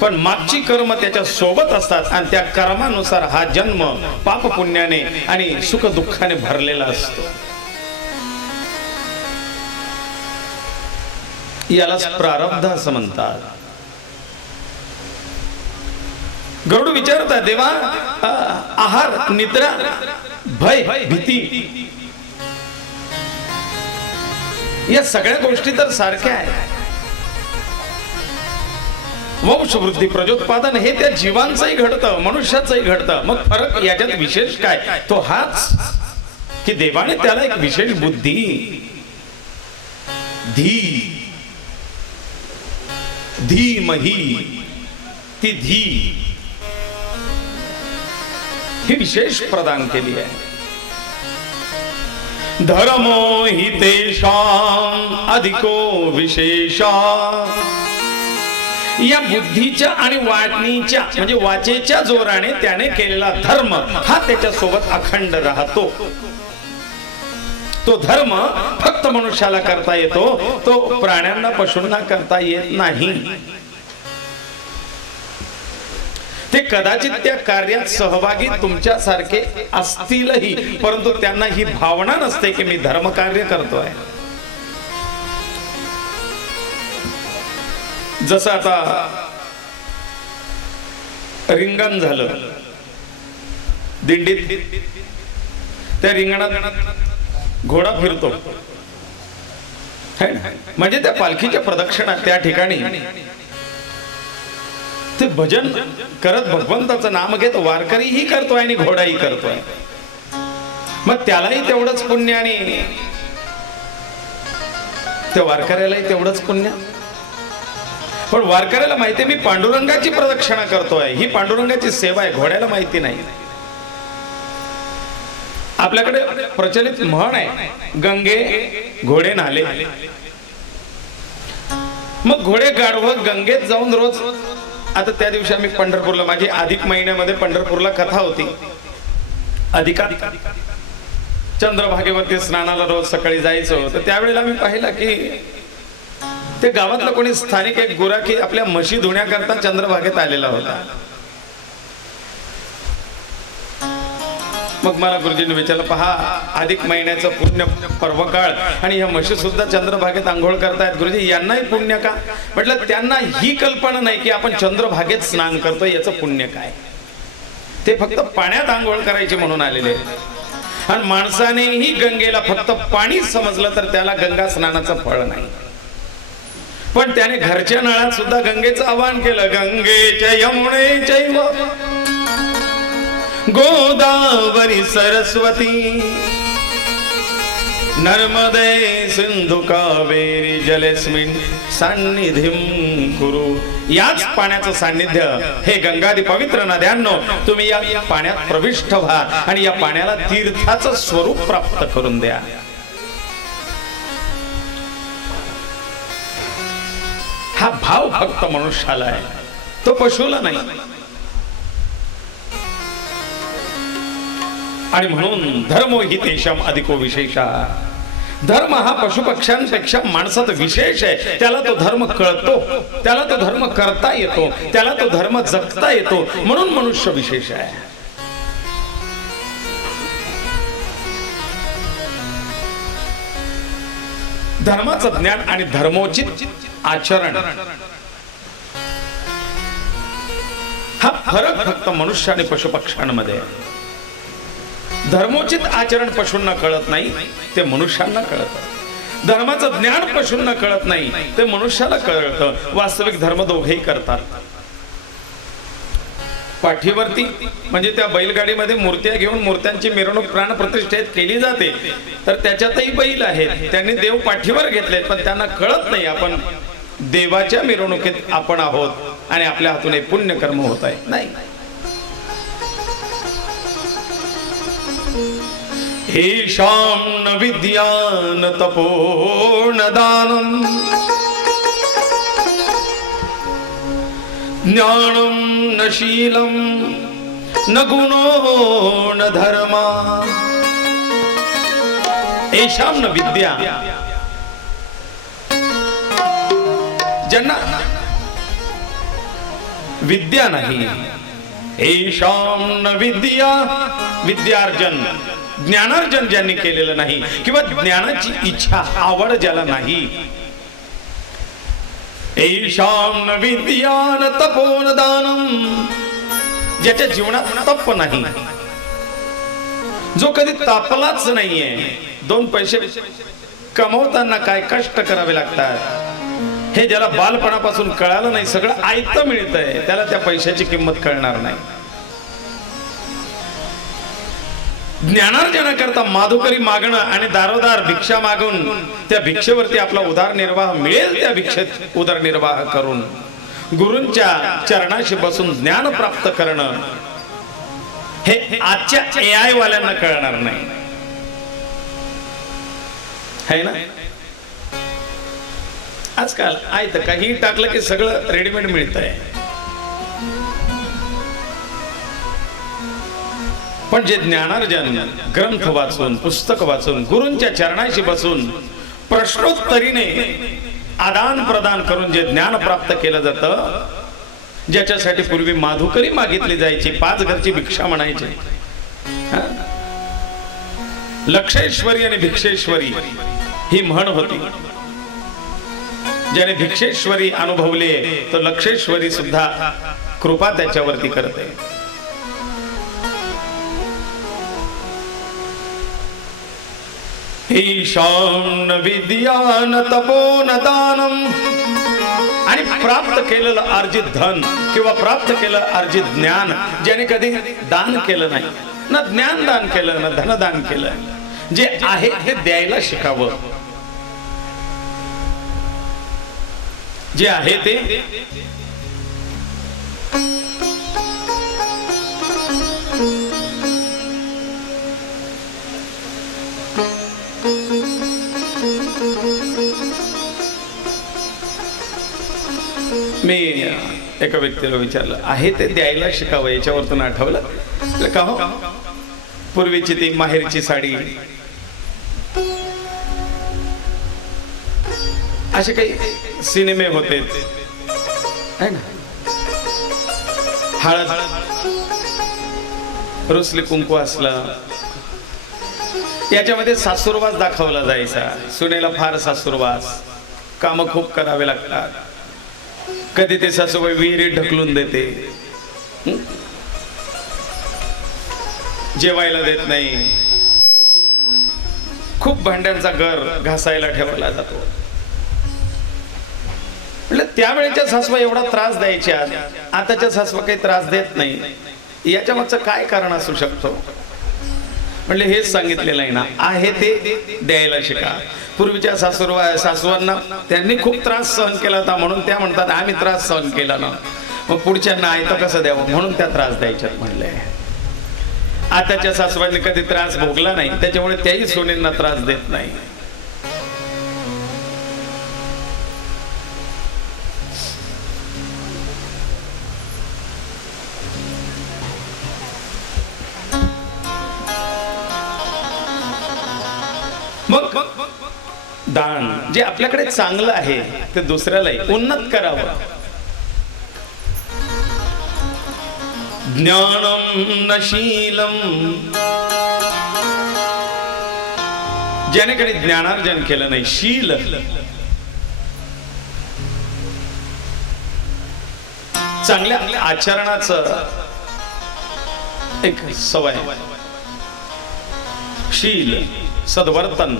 पण मागची कर्म त्याच्या सोबत असतात आणि त्या कर्मानुसार हा जन्म पाप पुण्याने आणि सुख दुःखाने भरलेला असतो. यालाच प्रारब्ध असं म्हणतात. गरुड विचारतात, देवा आहार, निद्रा, भय, भीती या सगळ्या गोष्टी तर सारख्या आहेत. वंशवृद्धी, प्रजोत्पादन हे त्या जीवांचंही घडतं, मनुष्याचंही घडतं. मग फरक याच्यात विशेष काय? तो हाच की देवाने त्याला एक विशेष बुद्धी, धीमही, ती धी ही विशेष प्रदान केली आहे. धर्मो हि तेषां अधिको विशेषा. या बुद्धीच्या आणि वाणीच्या म्हणजे वाचेच्या जोराने त्याने केलेला धर्म हा त्याच्या सोबत अखंड राहतो. तो धर्म फक्त मनुष्याला करता येतो, तो प्राण्यांना, पशूंना करता येत नाही. ते कदाचित त्या कार्यात सहभागी तुमच्यासारखे असतीलही, परंतु त्यांना ही भावना नसते की मी धर्म कार्य करतोय. जसं आता रिंगण झालं दिंडीत, त्या रिंगणात घोडा फिरतो म्हणजे त्या पालखीच्या प्रदक्षिणा त्या ठिकाणी ते भजन करत भगवंताचं नाम घेत वारकरीही करतोय आणि घोडाही करतोय. मग त्यालाही तेवढंच पुण्य आणि त्या वारकऱ्यालाही तेवढंच पुण्य. पण वारकऱ्याला माहिती आहे मी पांडुरंगाची प्रदक्षिणा करतोय, ही पांडुरंगाची सेवा आहे, घोड्याला माहिती नाही. आपल्याकडे प्रचलित म्हण आहे, गंगे घोडे नाले. मग घोडे गाढवं गंगेत जाऊन रोज, आता त्या दिवशी आम्ही पंढरपूरला, माझी अधिक महिन्यामध्ये पंढरपूरला कथा होती. अधिकात चंद्रभागेवरती स्नानाला रोज सकाळी जायचो. तर त्यावेळेला मी पाहिला की ते गावातला कोणी स्थानिक एक गुराखी आपल्या म्हशी धुण्याकरता चंद्रभागेत आलेला होता. मग मला गुरुजींनी विचारलं, पहा अधिक महिन्याचं पुण्य पर्वकाळ आणि ह्या म्हशी सुद्धा चंद्रभागेत आंघोळ करतायत, गुरुजी यांनाही पुण्य का? म्हटलं त्यांना ही कल्पना नाही की आपण चंद्रभागेत स्नान करतोय, याचं पुण्य काय. ते फक्त पाण्यात आंघोळ करायची म्हणून आलेले. आणि माणसानेही गंगेला फक्त पाणी समजलं तर त्याला गंगा स्नानाचं फळ नाही. पण त्याने घरच्या नळात सुद्धा गंगेचं आवाहन केलं, गंगेच्या यमुने चैव गोदावरी सरस्वती नर्मदे सिंधु कावेरी जलेस्मिन सान्निधिं कुरु. याच पाण्याचं सान्निध्य हे गंगादी पवित्र नद्यांनो, तुम्ही या पाण्यात प्रविष्ट व्हा आणि या पाण्याला तीर्थाचं स्वरूप प्राप्त करून द्या. हा भाव फक्त मनुष्याला आहे, तो पशुला नाही. आणि म्हणून धर्मो हि तेषां अधिको विशेषा. धर्म हा पशुपक्ष्यांपेक्षा माणसात विशेष आहे. त्याला तो धर्म कळतो, त्याला तो धर्म करता येतो, त्याला तो धर्म जगता येतो, म्हणून मनुष्य विशेष आहे. धर्माचं ज्ञान आणि धर्मोचित आचरण हा फरक फक्त मनुष्य आणि पशुपक्ष्यांमध्ये आहे. धर्मोचित आचरण पशूंना कळत नाही, ते मनुष्यांना कळतं. धर्माचं ज्ञान पशूंना कळत नाही, ते मनुष्याला कळतं. वास्तविक धर्म दोघेही करतात. पाठीवरती म्हणजे त्या बैलगाडीमध्ये मूर्त्या घेऊन मूर्त्यांची मिरवणूक प्राणप्रतिष्ठेत केली जाते, तर त्याच्यातही बैल आहेत, त्यांनी देव पाठीवर घेतलेत, पण त्यांना कळत नाही आपण देवाच्या मिरवणुकीत आपण आहोत आणि आपल्या हातून हे पुण्यकर्म होत आहे. नाही, ईशाम न विद्यान तपो न दानम ज्ञानम न शीलम न गुणो न धर्मा. ईशाम न विद्या, ज्यांना विद्या नाही. ईशाम न विद्या, विद्यार्जन ज्ञानार्जन ज्यांनी केलेलं नाही किंवा ज्ञानाची इच्छा आवड ज्याला नाही. ईशान न विद्यान तपोन दानम, ज्याच्या जीवनात तप नाही, जो कधी तापलाच नाहीये. दोन पैसे कमवताना काय कष्ट करावे लागतात हे ज्याला बालपणापासून कळालं नाही, सगळं आयतं मिळतंय, त्याला त्या पैशाची किंमत कळणार नाही. ज्ञानार्जनाकरता माधुकरी मागणं आणि दारोदार भिक्षा मागून त्या भिक्षेवरती आपला उदरनिर्वाह मिळेल, त्या भिक्षेत उदरनिर्वाह करून गुरूंच्या चरणाशी बसून ज्ञान प्राप्त करणं हे आजच्या AI वाल्यांना कळणार नाही, है ना. आजकाल आयत काही टाकलं की सगळं रेडीमेड मिळतंय. पण जे ज्ञानार्जन ग्रंथ वाचून पुस्तक वाचून गुरूंच्या चरणाशी बसून प्रश्नोत्तरीने आदान प्रदान करून जे ज्ञान प्राप्त केलं जातं, ज्याच्यासाठी पूर्वी माधुकरी मागितली जायची, 5 घरची भिक्षा म्हणायची. लक्षेश्वरी आणि भिक्षेश्वरी ही म्हण होती. ज्याने भिक्षेश्वरी अनुभवले तो लक्षेश्वरी सुद्धा कृपा त्याच्यावरती करते. ईशान विद्यान तपोन दानम, आणि प्राप्त केलेलं अर्जित धन किंवा प्राप्त केलं अर्जित ज्ञान ज्याने कधी दान केलं नाही, ना ज्ञान दान केलं ना धनदान केलं, जे आहे हे द्यायला शिकावं. जे आहे ते मी एका व्यक्तीला विचारलं, आहे ते द्यायला शिकावं, याच्यावरतून आठवलं का हो, पूर्वीची ती माहेरची साडी, असे काही सिनेमे होते है ना. हळद, रुसली कुंकू असलं, याच्यामध्ये सासूरवास दाखवला जायचा. सुनेला फार सासूरवास, काम खूप करावे लागतात. कधी ते सासूबाई विहिरीत ढकलून देते, जेवायला देत नाही, खूप भांड्यांचा घर घासायला ठेवला जातो. म्हणजे त्यावेळेच्या सासवा एवढा त्रास द्यायच्या, आताच्या सासवा काही त्रास देत नाही. याच्या मागचं काय कारण असू शकतो? म्हणजे हेच सांगितलेलं आहे ना, आहे ते द्यायला शिका. पूर्वीच्या सासूवांना त्यांनी खूप त्रास सहन केला होता, म्हणून त्या म्हणतात आम्ही त्रास सहन केला ना, मग पुढच्यांना आहे तर कसं द्यावं, म्हणून त्या त्रास द्यायच्यात म्हणले. आताच्या सासूबाईंनी कधी त्रास भोगला नाही, त्याच्यामुळे त्याही सुनेंना त्रास देत नाही. मग दान जे आपल्याकडे चांगलं आहे ते दुसऱ्यालाही उन्नत करावं. ज्ञानम नशीलम, ज्याने कधी ज्ञानार्जन केलं नाही. शील चांगल्या आचरणाचं एक सवय, शील, सद्वर्तन.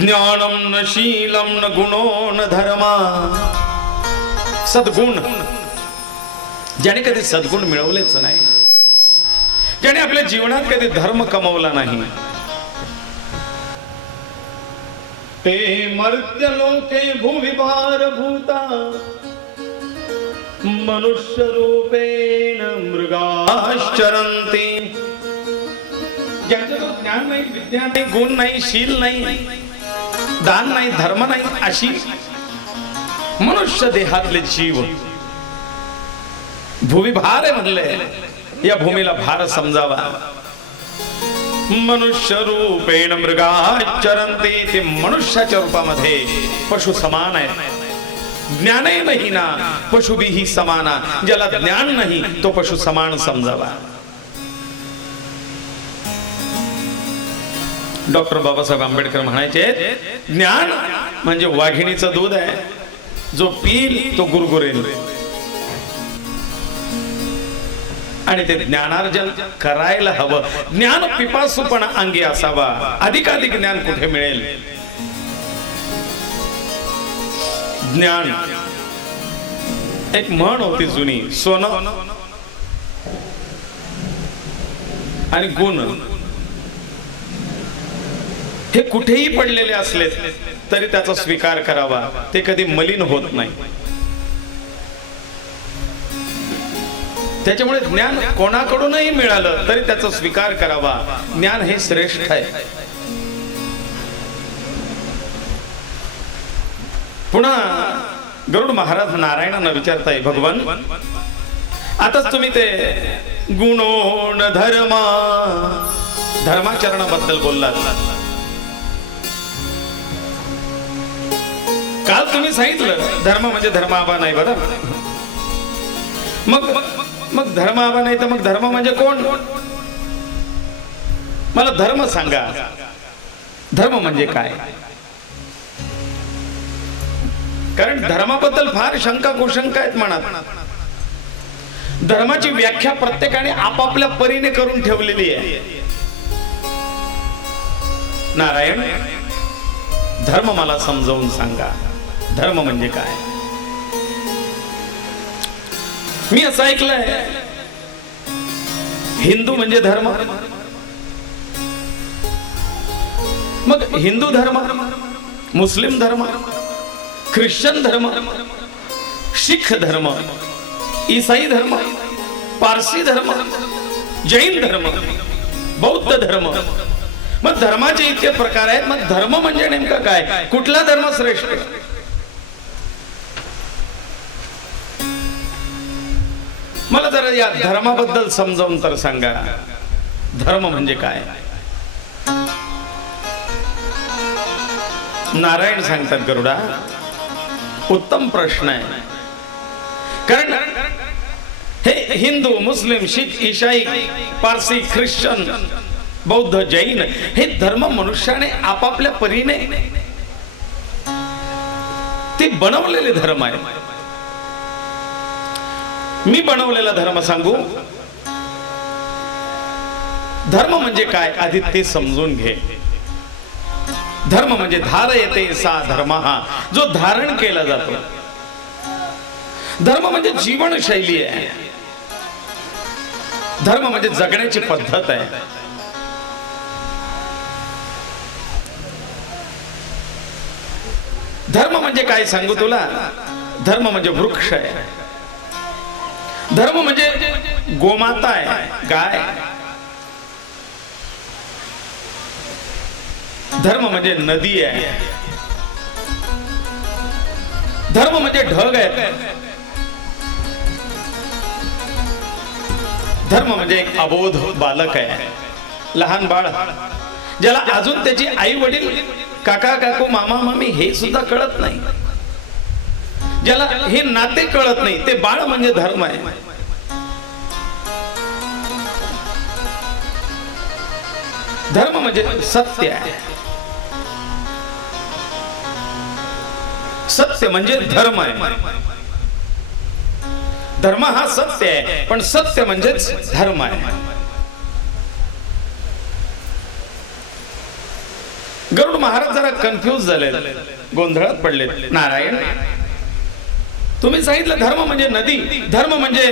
ज्ञानम न शीलम न गुणो न धर्मा. सद्गुण, ज्याने कधी सद्गुण मिळवलेच नाही, ज्याने आपल्या जीवनात कधी धर्म कमवला नाही, ते मर्त्य लोके भूविभार भूता मनुष्य रूपेण मृगाश्चरन्ति. ज्यांच्याकडे ज्ञान नाही, विद्या नाही, गुण नाही, शील नाही, दान नाही, धर्म नाही, अशी मनुष्य देहातले जीव भूविभार म्हणले. या भूमीला भार समजावा. मनुष्य रूपेण मृगाश्चरन्ति. ते मनुष्याच्या रूपामध्ये पशु समान आहे. ज्ञानही नाही ना पशुभिही समाना. ज्याला ज्ञान नाही तो पशु समान समजावा. डॉक्टर बाबासाहेब आंबेडकर म्हणायचे, ज्ञान म्हणजे वाघिणीचं दूध आहे, जो पील तो गुरगुरेल. आणि ते ज्ञानार्जन करायला हवं. ज्ञान पिपासूपणा अंगी असावा. अधिकाधिक ज्ञान कुठे मिळेल? ज्ञान. एक म्हण होती जुनी, सोनं आणि गुण हे कुठेही पडलेले असले तरी त्याचा स्वीकार करावा. ते कधी मलिन होत नाही. त्याच्यामुळे ज्ञान कोणाकडूनही मिळालं तरी त्याचा स्वीकार करावा. ज्ञान हे श्रेष्ठ आहे. पुन्हा गरुड महाराज नारायणांना विचारताय, भगवान आताच तुम्ही ते गुणोन धर्मा, धर्माचरणाबद्दल बोललात. काल तुम्ही सांगितलं धर्म म्हणजे धर्माबा नाही. बरं, मग धर्माबा नाही तर मग धर्म म्हणजे कोण? मला धर्म सांगा. धर्म म्हणजे काय? कारण धर्माबद्दल फार शंका कुशंका आहेत मनात. धर्माची व्याख्या प्रत्येकाने आपापल्या परीने करून ठेवलेली आहे. नारायण, धर्म मला समजावून सांगा. धर्म म्हणजे काय? मी असं ऐकलंय, हिंदू म्हणजे धर्म. मग हिंदू धर्म, मुस्लिम धर्म, ख्रिश्चन धर्म, शीख धर्म, ईसाई धर्म, पारसी धर्म, जैन धर्म, बौद्ध धर्म. मग धर्माचे इतके प्रकार आहेत. मग धर्म म्हणजे नेमका काय? कुठला धर्म श्रेष्ठ? मला जरा या धर्माबद्दल समजावून तर सांगा. धर्म म्हणजे काय? नारायण सांगतात, गरुडा उत्तम प्रश्न आहे. कारण हे हिंदू, मुस्लिम, शीख, ईसाई, पारसी, ख्रिश्चन, बौद्ध, जैन हे धर्म मनुष्याने आपापल्या परीने ते बनवलेले धर्म आहे. मी बनवलेला धर्म सांगू. धर्म म्हणजे काय आधी ते समजून घे. धर्म म्हणजे धारयते सा धर्मः, जो धारण केला जातो. धर्म म्हणजे जीवनशैली आहे. धर्म म्हणजे जगण्याची पद्धत आहे. धर्म म्हणजे काय सांगू तुला? धर्म म्हणजे वृक्ष आहे. धर्म म्हणजे गोमाता आहे, गाय. धर्म म्हणजे नदी आहे. धर्म म्हणजे ढग आहे. धर्म म्हणजे एक अबोध बालक आहे, लहान बाळ, ज्याला अजून त्याची आई वडील, काका काकू, मामा मामी हे सुद्धा कळत नाही. ज्याला हे नाते कळत नाही, ते बाळ म्हणजे धर्म आहे. धर्म म्हणजे सत्य आहे. सत्य म्हणजे धर्म आहे. धर्म हा सत्य आहे, पण सत्य म्हणजेच धर्म आहे. गरुड महाराज जरा कन्फ्यूज झाले, गोंधळात पडले. नारायण, तुम्ही सांगितलं धर्म म्हणजे नदी, धर्म म्हणजे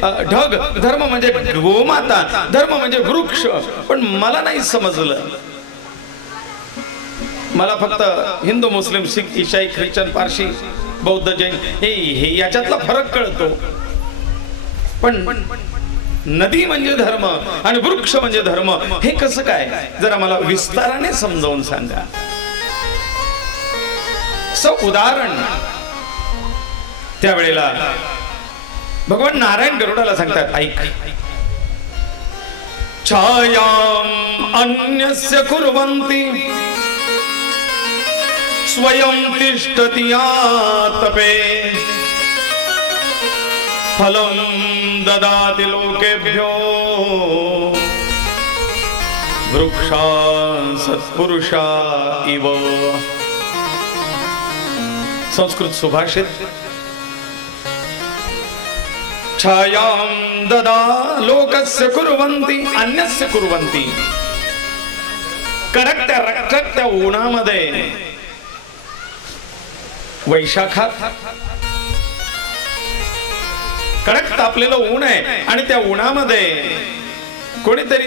ढग, धर्म म्हणजे गोमाता, धर्म म्हणजे वृक्ष, पण मला नाही समजलं. मला फक्त हिंदू, मुस्लिम, सिख, ईसाई, ख्रिश्चन, पारशी, बौद्ध, जैन हे याच्यातला फरक कळतो, पण नदी म्हणजे धर्म आणि वृक्ष म्हणजे धर्म हे कसं काय, जरा मला विस्ताराने समजावून सांगा. उदाहरण त्यावेळेला भगवान नारायण गरुडाला सांगतात, ऐक. छायाम अन्यस्य कुर्वन्ति स्वयं तिष्ठति आतपे फलं ददाति लोकेभ्यो वृक्षा सत्पुरुषा इव. संस्कृत सुभाषित. छायां ददा लोकस्य कुर्वन्ति अन्यस्य कुर्वन्ति. कडकत्या रखरखत्या उन्हामध्ये, वैशाखात कडक तापलेलं ऊन आहे आणि त्या उन्हामध्ये कोणीतरी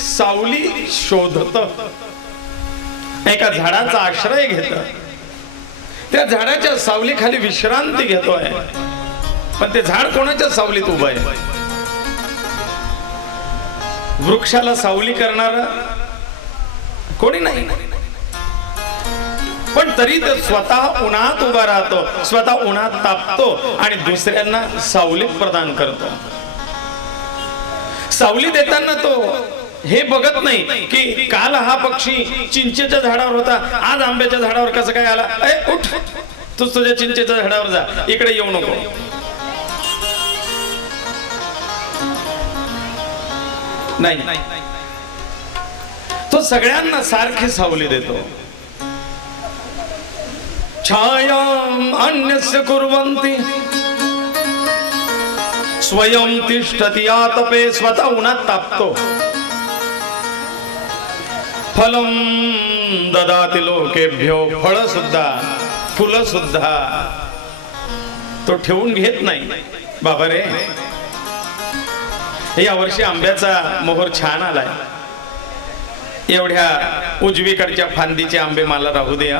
सावली शोधत, एका झाडाचा आश्रय घेत, त्या झाडाच्या सावलीखाली विश्रांती घेतोय. पण ते झाड कोणाच्या सावलीत उभं आहे? वृक्षाला सावली करणार कोणी नाही, पण तरी ते स्वतः उन्हात उभा राहतो, स्वतः उन्हात तापतो आणि दुसऱ्यांना सावलीत प्रदान करतो. सावली देताना तो हे बघत नाही की काल हा पक्षी चिंचेच्या झाडावर होता, आज आंब्याच्या झाडावर कसं काय आला, उठ तू तुझ्या चिंचेच्या झाडावर जा, इकडे येऊ नको. नाही, तो सगळ्यांना सारखी सावली देतो. छायां अन्यस्य कुर्वन्ति स्वयं तिष्ठति आतपे. स्वतः उन्हात तापतो. फलं ददाति लोकेभ्यो. फळ सुद्धा, फुलं सुद्धा तो ठेवून घेत नाही. बाबा रे, या वर्षी आंब्याचा मोहर छान आलाय, एवढ्या उजवीकडच्या फांदीचे आंबे मला राहू दे,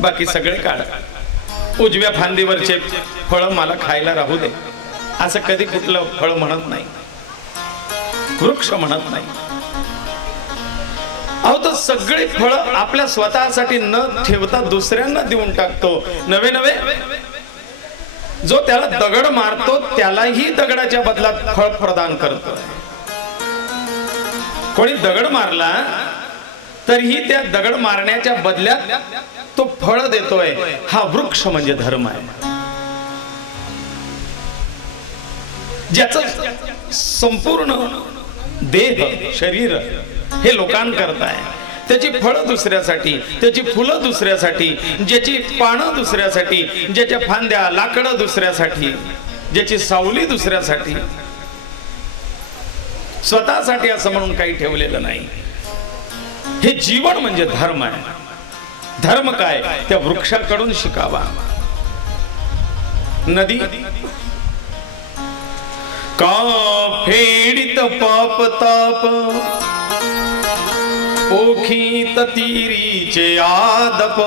बाकी सगळे काढ. उजव्या फांदीवरचे फळ मला खायला राहू दे. असं कधी कुठलं फळ म्हणत नाही, वृक्ष म्हणत नाही. अहो, तो सगळे फळ आपल्या स्वतःसाठी न ठेवता दुसऱ्यांना देऊन टाकतो. नवे नवे जो त्याला दगड मारतो त्यालाही दगडाच्या बदलात फळ प्रदान करतो. कोणी दगड मारला तरीही त्या दगड मारण्याच्या बदल्यात तो फळ देतोय. हा वृक्ष म्हणजे धर्म आहे, ज्याचं संपूर्ण देह, शरीर हे लोकांकरता आहे. त्याची फळं दुसऱ्यासाठी, त्याची फुलं दुसऱ्यासाठी, ज्याची पानं दुसऱ्यासाठी, ज्याच्या फांद्या लाकडं दुसऱ्यासाठी, ज्याची सावली दुसऱ्यासाठी, स्वतःसाठी असं म्हणून काही ठेवलेलं नाही. हे जीवन म्हणजे धर्म आहे. धर्म काय, त्या वृक्षाकडून शिकावा. नदी का फेडित पाप ताप ओखीत तीरीचे आदप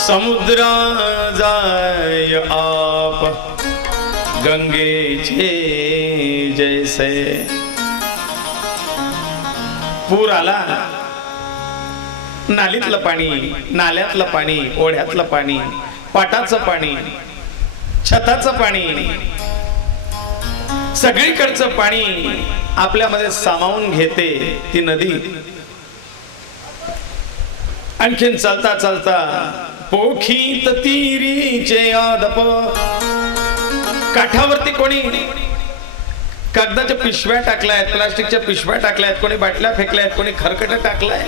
समुद्रा जाय आप गंगेचे जैसे. पूर आला, नालीतलं पाणी, नाल्यातलं पाणी, ओढ्यातलं पाणी, पाटाचं पाणी, छताचं पाणी, सगळीकडचं पाणी आपल्यामध्ये सामावून घेते ती नदी. आणखीन चालता चालता पोखीत तीरीचे आदप. काठावरती कोणी कागदाच्या पिशव्या टाकल्या आहेत, प्लास्टिकच्या पिशव्या टाकल्या आहेत, कोणी बाटल्या फेकल्या आहेत, कोणी खरकट टाकलाय,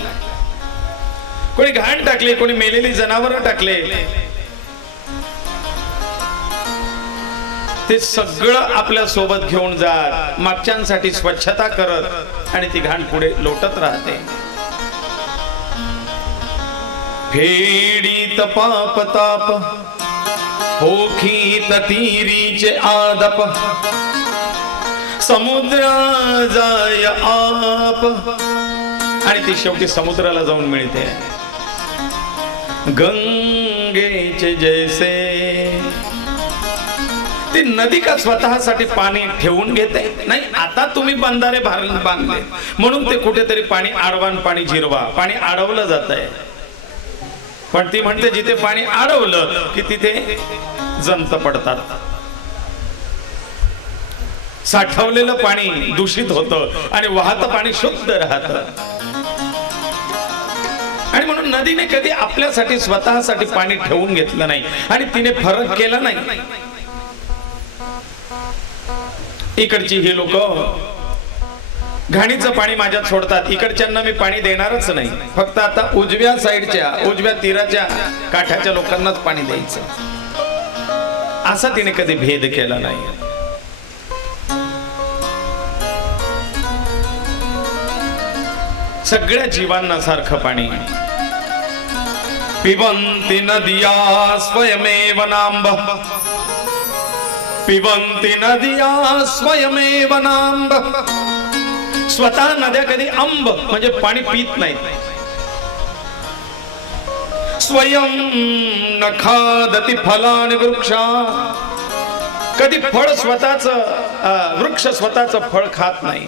कोणी घाण टाकले, कोणी मेलेली जनावरं टाकले. ते सगळं आपल्या सोबत घेऊन जात, मागच्यांसाठी स्वच्छता करत आणि ती घाण पुढे लोटत राहते. फेडीत पाप ताप होखीत तीरीचे आदप, समुद्र जाय आप, आणि ती शेवटी समुद्राला जाऊन मिळते. गंगेचे जैसे, ती नदी का स्वतःसाठी पाणी ठेवून घेते? नाही, आता तुम्ही बंधारे बांधले म्हणून ते कुठेतरी पाणी आडवान, पाणी जिरवा, पाणी अडवलं जात आहे. पण ती म्हणते जिथे पाणी अडवलं की तिथे जंत पडतात. साठवलेलं पाणी दूषित होतं आणि वाहतं पाणी शुद्ध राहतं. आणि म्हणून नदीने कधी आपल्यासाठी स्वतःसाठी पाणी ठेवून घेतलं नाही आणि तिने फरक केला नाही. इकडची ही लोक घाणीचं पाणी माझ्यात सोडतात, इकडच्यांना मी पाणी देणारच नाही. फक्त आता उजव्या साईडच्या, उजव्या तीराच्या काठाच्या लोकांनाच पाणी द्यायचं, असा तिने कधी भेद केला नाही. सगळ्या जीवांना सारखं पाणी. पिबंती नदिया स्वयमेव नांब, पिबंती नदिया स्वयमेव नांब. स्वतः नद्या कधी आंब म्हणजे पाणी पित नाहीत. स्वयं न खादती फलानि वृक्षा, कधी फळ स्वतःच, वृक्ष स्वतःच फळ खात नाही.